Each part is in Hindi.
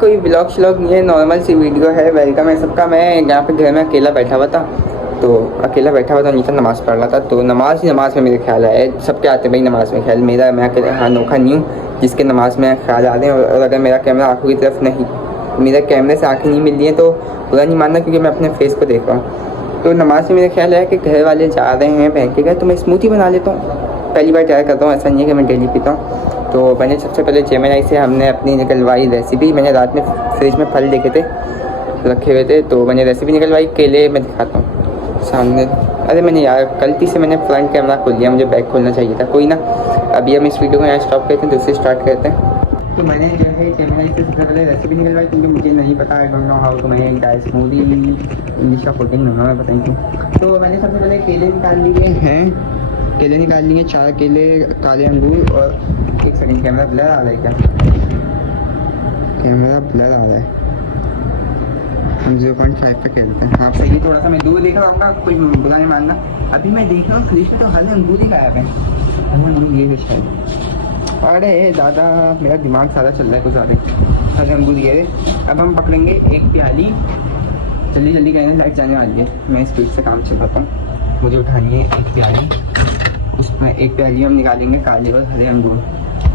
कोई ब्लॉग श्लॉग नहीं है, नॉर्मल सी वीडियो है। वेलकम है सबका। मैं यहाँ पे घर में अकेला बैठा हुआ था, नीचे नमाज़ पढ़ रहा था। तो नमाज में मेरे ख्याल आया, सबके आते भाई नमाज में ख्याल, मेरा मैं अकेला अनोखा नहीं हूँ जिसके नमाज में ख्याल आ रहे हैं। और अगर मेरा कैमरा आँखों की तरफ नहीं, मेरे कैमरे से आँखें नहीं मिल रही हैं तो बुरा नहीं मानना, क्योंकि मैं अपने फेस को देख रहा हूँ। तो नमाज में मेरा ख्याल आया कि घर वाले जा रहे हैं बहन के घर, तो मैं स्मूथी बना लेता हूँ। पहली बार ट्राई करता हूँ, ऐसा नहीं है कि मैं डेली पीता हूँ। तो मैंने सबसे पहले जेमिनी से हमने अपनी निकलवाई रेसिपी। मैंने रात में फ्रिज में फल देखे थे, रखे हुए थे, तो मैंने रेसिपी निकलवाई। केले मैं दिखाता हूँ सामने। अरे मैंने यार गलती से मैंने फ्रंट कैमरा खोल लिया, मुझे बैक खोलना चाहिए था। कोई ना, अभी हम इस वीडियो को यहाँ स्टॉप करते हैं, दूसरी स्टार्ट करते हैं। तो मैंने जो है जेमिनी से सबसे पहले रेसिपी निकलवाई, क्योंकि मुझे नहीं पता, I don't know how to make guys smoothie, English का कोटिंग नहीं है, पता नहीं। तो मैंने सबसे पहले केले निकाल लिए हैं, 4 केले, काले अंगूर। और एक सेकंड, कैमरा ब्लर आ रहा है क्या? कैमरा ब्लर आ रहा है। हम 0.5 पे खेलते हैं। हाँ सही है, थोड़ा सा मैं दूर देख रहा हूँ, कोई बुरा नहीं मानना। अभी मैं देख रहा हूँ फ्रिज में तो हरे अंगूर ही गायब है। ये है शायद। अरे दादा, मेरा दिमाग सारा चल रहा है कुछ ज़्यादा। हरे अंगूर ये। अब हम पकड़ेंगे एक प्याली। जल्दी जल्दी कहना, लाइट जाने वाली है। मैं स्पीड से काम चलाता हूँ। मुझे उठानी है एक प्याली। उसमें एक प्याली हम निकालेंगे काले और हरे अंगूर।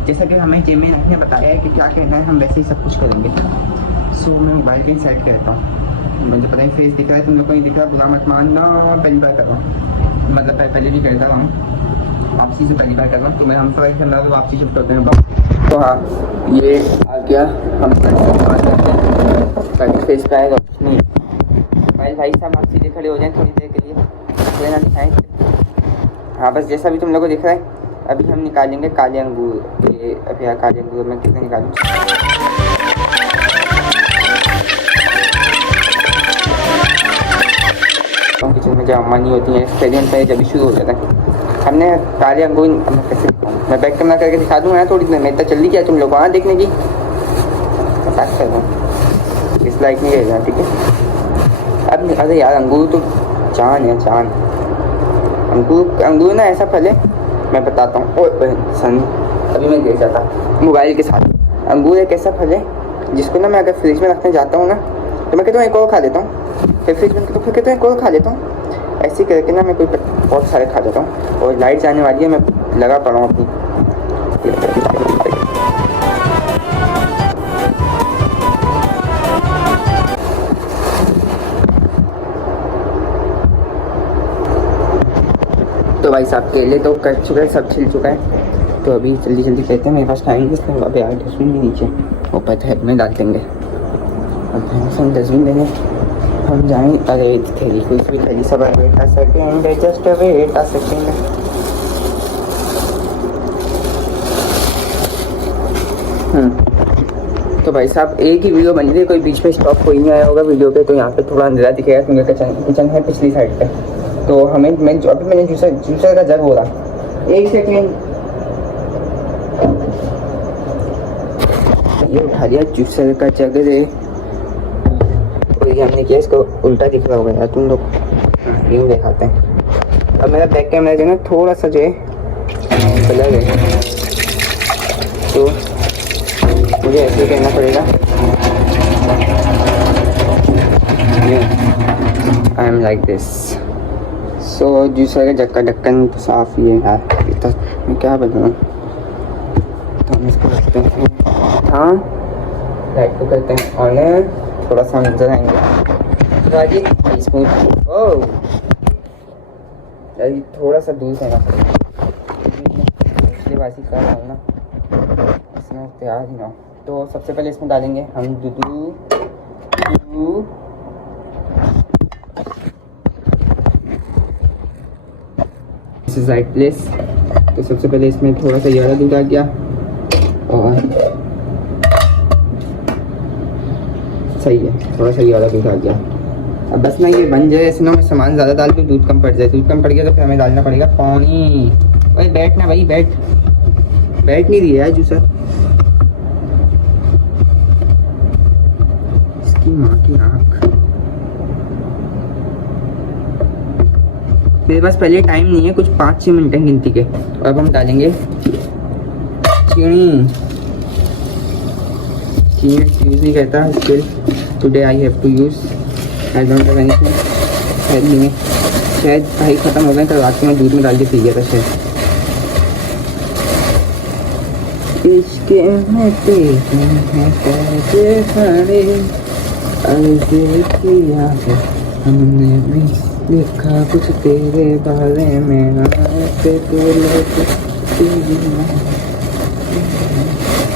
जैसा कि हमें जेमिनी ने बताया है कि क्या कहना है, हम वैसे ही सब कुछ करेंगे। सो मैं मोबाइल पे सेट करता हूँ। मुझे पता है फेस दिख रहा है, तुम लोग को नहीं दिख रहा, बुरा मत मानना। पहली बार कर रहा हूँ, मतलब पहले भी करता रहा हूँ, वापसी से पहली बार कर रहा हूँ। तो मैं हम फ्राई करना तो वापसी शिफ्ट करते हैं। तो हाँ, ये आ गया। हम फेस का आएगा नहीं। भाई साहब आप सीधे खड़े हो जाएँ थोड़ी देर के लिए, ना दिखाएँ। हाँ बस जैसा भी तुम लोगों को दिख रहा है। अभी हम निकालेंगे काले अंगूर। ये अभी काले अंगूर मैं कितने निकालूँ? किचन में जब अम्मा नहीं होती है, एक्सपेरिमेंट में जब शुरू हो जाता है। हमने काले अंगूर, कैसे दिखाऊँ मैं? बैक कैमरा करके दिखा दूँ ना थोड़ी देर में। इतना जल्दी क्या तुम लोग वहाँ देखने की? पैक कर दूँ, इस लाइक नहीं रहेगा, ठीक है। अब अरे यार, अंगूर तो जान है, जान। अंगूर ना ऐसा फल है, मैं बताता हूँ। ओए सन, अभी मैं देख रहा था मोबाइल के साथ। अंगूर एक ऐसा फल है जिसको ना मैं अगर फ्रिज में रखने जाता हूँ ना, तो मैं कहता हूँ एक और खा लेता हूँ, फिर फ्रिज में तो फिर कहता हूँ एक और खा लेता हूँ। ऐसे करके ना मैं कोई बहुत सारे खा जाता हूँ। और लाइट जाने वाली है, मैं लगा पड़ा हूँ अपनी। तो भाई साहब केले तो कट चुका है, सब छिल चुका है। तो अभी जल्दी जल्दी कहते हैं, मेरे पास खाएंगे इसमें। अभी यार डस्टबिन भी नीचे ऊपर हेड में डाल देंगे। अब हम डस्टबिन देंगे, हम जाएंगे। अरे थैली, कुछ भी थैली, सब वेट आ सेकेंड, जस्ट वेट आ सेकेंड। तो भाई साहब एक ही वीडियो बनी थी, कोई बीच में स्टॉप कोई नहीं आया होगा वीडियो पे। तो यहाँ पे थोड़ा अंधेरा दिखेगा क्योंकि किचन है पिछली साइड पे। तो हमें मैंने जूसर का जग हो रहा। एक सेकेंड, ये उठा लिया जूसर का जग रे। और ये हमने किया, इसको उल्टा दिख रहा होगा यार तुम लोग, यूँ दिखाते हैं। अब मेरा बैक कैमरा जो है ना थोड़ा सा जो है ब्लर है, तो मुझे ऐसे कहना पड़ेगा। I am like this. So juicer के जग का ढक्कन साफ ही है यार, तो मैं क्या बताऊँ। तो हम इसको रखते हैं, हाँ लाइट को करते हैं ऑन। थोड़ा सा नजर आएंगे थोड़ा सा दूर से ना, पिछली बासी कर रहा हूँ ना, इसमें तैयार ही ना हो। तो सबसे पहले इसमें डालेंगे हम दूध। This is right place. तो सबसे पहले इसमें थोड़ा सा ज़्यादा दूध आ गया, और सही है, थोड़ा सा ज़्यादा दूध आ गया। अब बस ना ये बन जाए, ऐसे ना मैं सामान ज़्यादा डाल दूँ, दूध कम पड़ जाए। दूध कम पड़ गया तो फिर हमें डालना पड़ेगा पानी। भाई बैठ ना भाई, बैठ नहीं रही है जूसर, इसकी माँ की आँख। मेरे पास पहले टाइम नहीं है, कुछ 5-6 मिनट है गिनती के। और अब हम डालेंगे चीनी। चीनी यूज़ नहीं करता, still today I have to use. I don't have anything. शायद नहीं, शायद भाई ख़त्म हो गए तो रात को मैं दूध में डाल के पी गया था शायद। इश्क़ में तेरे हैं कैसे खड़े, अर्ज़ किया है हमने भी, लिखा कुछ तेरे बारे में, पे तो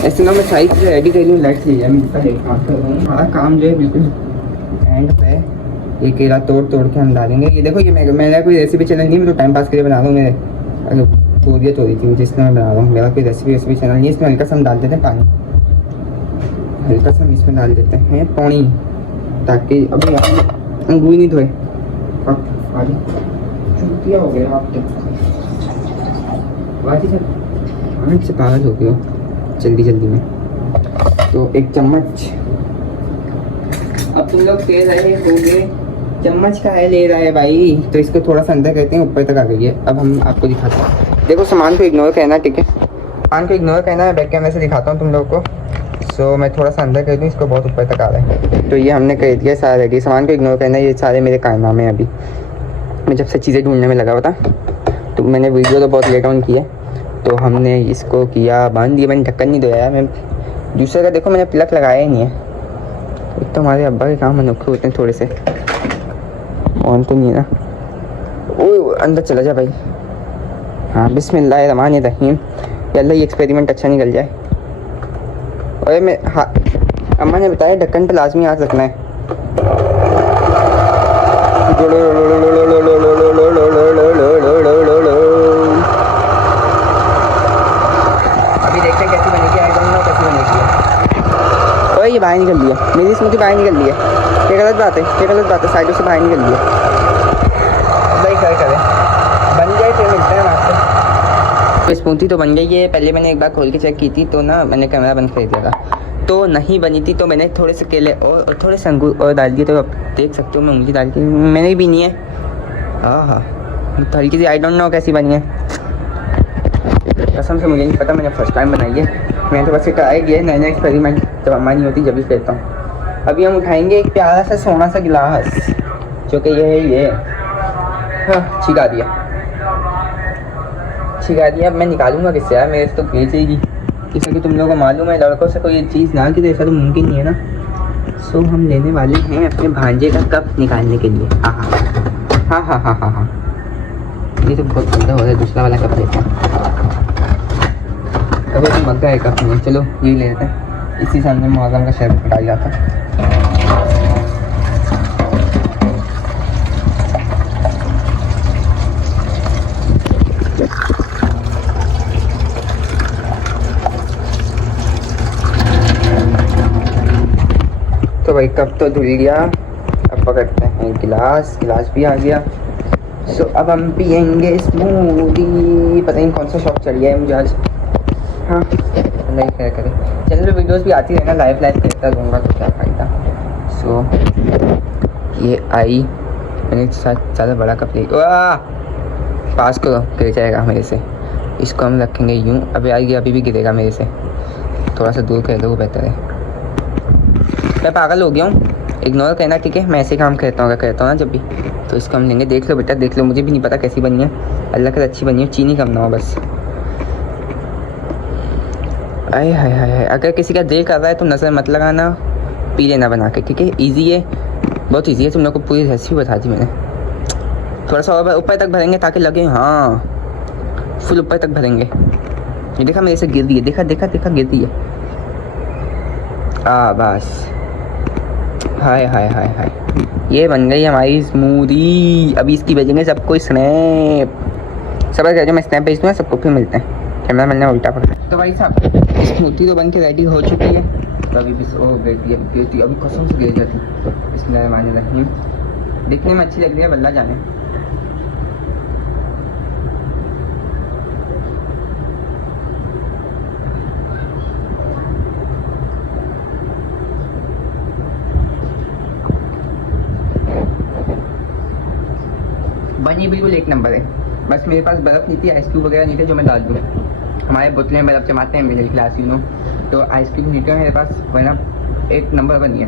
ऐसे ना मैं साइड से रेडी कर लूँ, लाइट से हमारा काम जो है बिल्कुल एंड पे है। ये केला तोड़ तोड़ के हम डालेंगे। ये देखो, ये मेरा कोई रेसिपी चैनल नहीं, मैं तो टाइम पास के लिए बना रहा हूँ। मेरे तोड़िया तोड़ी थी जिसमें मैं बना रहा हूँ, मेरा कोई रेसिपी चैनल नहीं है। इसमें हल्का सा हम डाल देते हैं पानी, हल्का सा हम इसमें डाल देते हैं पानी, ताकि अभी अंगूर नहीं धोए। छुट्टियाँ हो गया आप तो से पागल हो गए हो जल्दी जल्दी में। तो एक चम्मच, अब तुम लोग कह रहे होंगे चम्मच का है ले रहा है भाई, तो इसको थोड़ा सा अंदर करते हैं, ऊपर तक आ गई है। अब हम आपको दिखाते हैं। देखो सामान को इग्नोर करना, ठीक है, सामान को इग्नोर करना है। बैक कैमरे से दिखाता हूँ तुम लोगों को। सो मैं थोड़ा सा अंदर कर दूँ, इसको बहुत ऊपर तक आ रहा है। तो ये हमने कर दिया सारा रेडी। सामान को इग्नोर करना है, ये सारे मेरे कारनामे हैं। अभी मैं जब से चीज़ें ढूंढने में लगा हुआ था, तो मैंने वीडियो तो बहुत लेट ऑन की है, तो हमने इसको किया बांध दिया। मैंने ढक्कन नहीं धोया, मैं दूसरे का देखो मैंने प्लग लगाया ही नहीं है। एक तो हमारे अब्बा के काम अनोखे होते हैं थोड़े से। ऑन तो नहीं है ना? ओ अंदर चला जा भाई। हाँ, बिस्मिल्लाहिर्रहमानिर्रहीम। अल्लाह ये एक्सपेरिमेंट अच्छा निकल जाए। और मैं हाँ, अम्मा ने बताया ढक्कन पे लाजमी हाथ रखना है। अभी देखते हैं कैसी बनेगी। आई डोंट नो कैसी बनेगी। ओए ये बाहर निकल लिया, मेरी स्मूथी बाहर निकल ली है। क्या गलत बात है, क्या गलत बात है? साइडों से बाहर निकल लिया भाई। क्या करें, बन जाए फिर मिलते हैं आपसे। स्मूथी तो बन गई है। पहले मैंने एक बार खोल के चेक की थी, तो ना मैंने कैमरा बंद कर दिया था, तो नहीं बनी थी। तो मैंने थोड़े से केले और थोड़े से अंगूर और डाल दिए। तो आप देख सकते हो मैं उंगली डाल के, मैंने भी नहीं है। हाँ हाँ, तो हल्की सी, आई डोंट नो कैसी बनी है, कसम से मुझे नहीं पता। मैंने फर्स्ट टाइम बनाई है। मैंने तो बस ट्राई किया है, नया नया एक्सपेरिमेंट जब अम्मा नहीं होती जब भी करता हूँ। अभी हम उठाएंगे एक प्यारा सा सोना सा गिलास, जो कि ये हाँ छिका दिया। अब मैं निकालूंगा किससे यार, मेरे से तो गिर जाएगी। जैसा कि तुम लोगों को मालूम है, लड़कों से कोई ये चीज़ ना कि ऐसा तो मुमकिन नहीं है ना। सो हम लेने वाले हैं अपने भांजे का कप निकालने के लिए। हाँ हाँ हाँ हाँ हाँ हाँ, ये तो बहुत गंदा हो रहा है। दूसरा वाला कप लेते हैं। अब तो मग्गा है कप में, चलो ये ले लेते हैं। इसी से हमने मुआज़म का शरबत डाल जाता है। तो भाई कप तो धुल गया, अब पकड़ते हैं गिलास भी आ गया। सो अब हम पियेंगे स्मूदी। पता नहीं कौन सा शॉप चढ़ गया है मुझे आज। हाँ नहीं क्या करें, चैनल पे वीडियोस भी आती रहना, लाइव करता दूँगा तो क्या फ़ायदा। सो ये आई, मैंने साथ ज़्यादा बड़ा कप ले, पास करो, गिर जाएगा मेरे से। इसको हम रखेंगे यूँ। अभी आएगी, अभी भी गिरेगा मेरे से, थोड़ा सा दूर कर दो, वो बेहतर है। मैं पागल हो गया हूँ, इग्नोर करना, ठीक है। मैं ऐसे काम करता हूँ ना जब भी। तो इसको हम लेंगे। देख लो बेटा, देख लो, मुझे भी नहीं पता कैसी बनी है, अल्लाह का अच्छी बनी है। चीनी कम ना हो बस। आए हाय हाय हाय। अगर किसी का दिल कर रहा है तो नज़र मत लगाना, पी लेना बना के, ठीक है। ईजी है, बहुत ईजी है। तुम लोग को पूरी रेसिपी बता दी मैंने। थोड़ा सा और ऊपर तक भरेंगे ताकि लगे, हाँ फुल ऊपर तक भरेंगे। ये देखा मेरे से गिर रही है, देखा देखा देखा गिर रही है। बस, हाय हाय हाय हाय, ये बन गई हमारी स्मूदी। अभी इसकी भेजेंगे सबको स्नैप। सबर कर, जो मैं स्नैप भेज दूँगा सबको, फिर मिलते हैं। कैमरा मैंने उल्टा पकड़ा। तो भाई साहब स्मूदी तो बन के रेडी हो चुकी है। तो अभी बस ओ गिरती है, अभी कसम से गिर जाती। बिस्मिल्लाहिर्रहमानिर्रहीम। दिखने में अच्छी लग रही है, बल्ला जाने। बनी बिल्कुल एक नंबर है। बस मेरे पास बर्फ़ नहीं थी, आइस क्यूब वगैरह नहीं थे जो मैं डाल दूँ। हमारे बोतलें में बर्फ़ जमाते हैं मिडिल क्लास, यू नो। तो आइस क्यूब नहीं थे मेरे पास, वरना एक नंबर बनी है,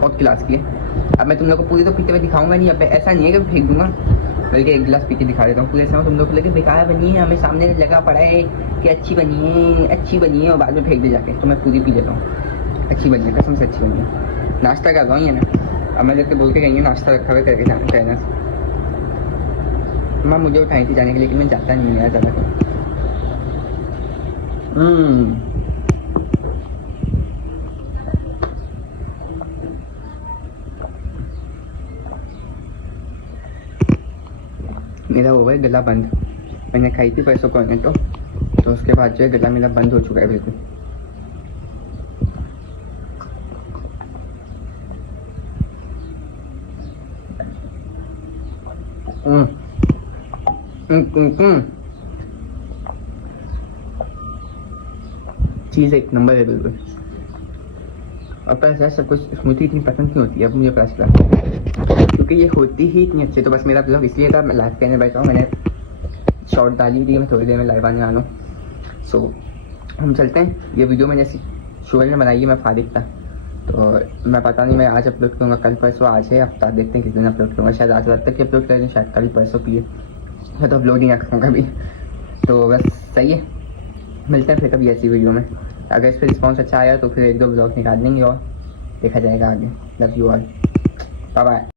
बहुत क्लास की है। अब मैं तुम लोग को पूरी तो पीते हुए दिखाऊंगा नहीं, अब ऐसा नहीं है कि फेंक दूंगा, बल्कि एक गिलास पी के दिखा देता हूँ पूरे समय। तुम लोग को लगे बेकार बनी है, हमें सामने लगा पड़ा है कि अच्छी बनी है, अच्छी बनी है, और बाद में फेंक दे जाके, तो मैं पूरी पी लेता हूँ। अच्छी बनी है, कसम से अच्छी बनी है। नाश्ता कर रहा हूँ ये ना, अब मैं लेके बोल के गई हूँ नाश्ता रखा हुआ करके जाना कहना। माँ मुझे उठाई थी जाने के लिए, लेकिन मैं जाता नहीं यार ज़्यादा कहीं। मेरा हो गया गला बंद, मैंने खाई थी परसों कॉर्नेटो, तो उसके बाद जो है गला मेरा बंद हो चुका है बिल्कुल। चीज़ एक नंबर है बिल्कुल। और पर ऐसा सब कुछ स्मूथी इतनी पसंद क्यों होती है अब मुझे पता चला, क्योंकि ये होती ही इतनी अच्छी। तो बस मेरा ब्लॉग इसलिए था, मैं लाइव कहने बैठा हूँ, मैंने शॉर्ट डाली थी, मैं थोड़ी देर में लाइव आने वाला हूँ। सो हम चलते हैं। ये वीडियो मैंने शुगर में बनाई है, मैं फारिग था, तो मैं पता नहीं मैं आज अपलोड करूँगा, कल परसों, आज है हफ्ता, देखते हैं किस दिन अपलोड करूँगा। शायद आज रात तक अपलोड कर दूँ, शायद कल परसों की है तो अपलोड ही ना करूँगा कभी। तो बस सही है, मिलते हैं फिर कभी ऐसी वीडियो में। अगर इस पर रिस्पॉन्स अच्छा आया तो फिर एक दो ब्लॉग निकाल लेंगे और देखा जाएगा आगे। Love you all, bye bye.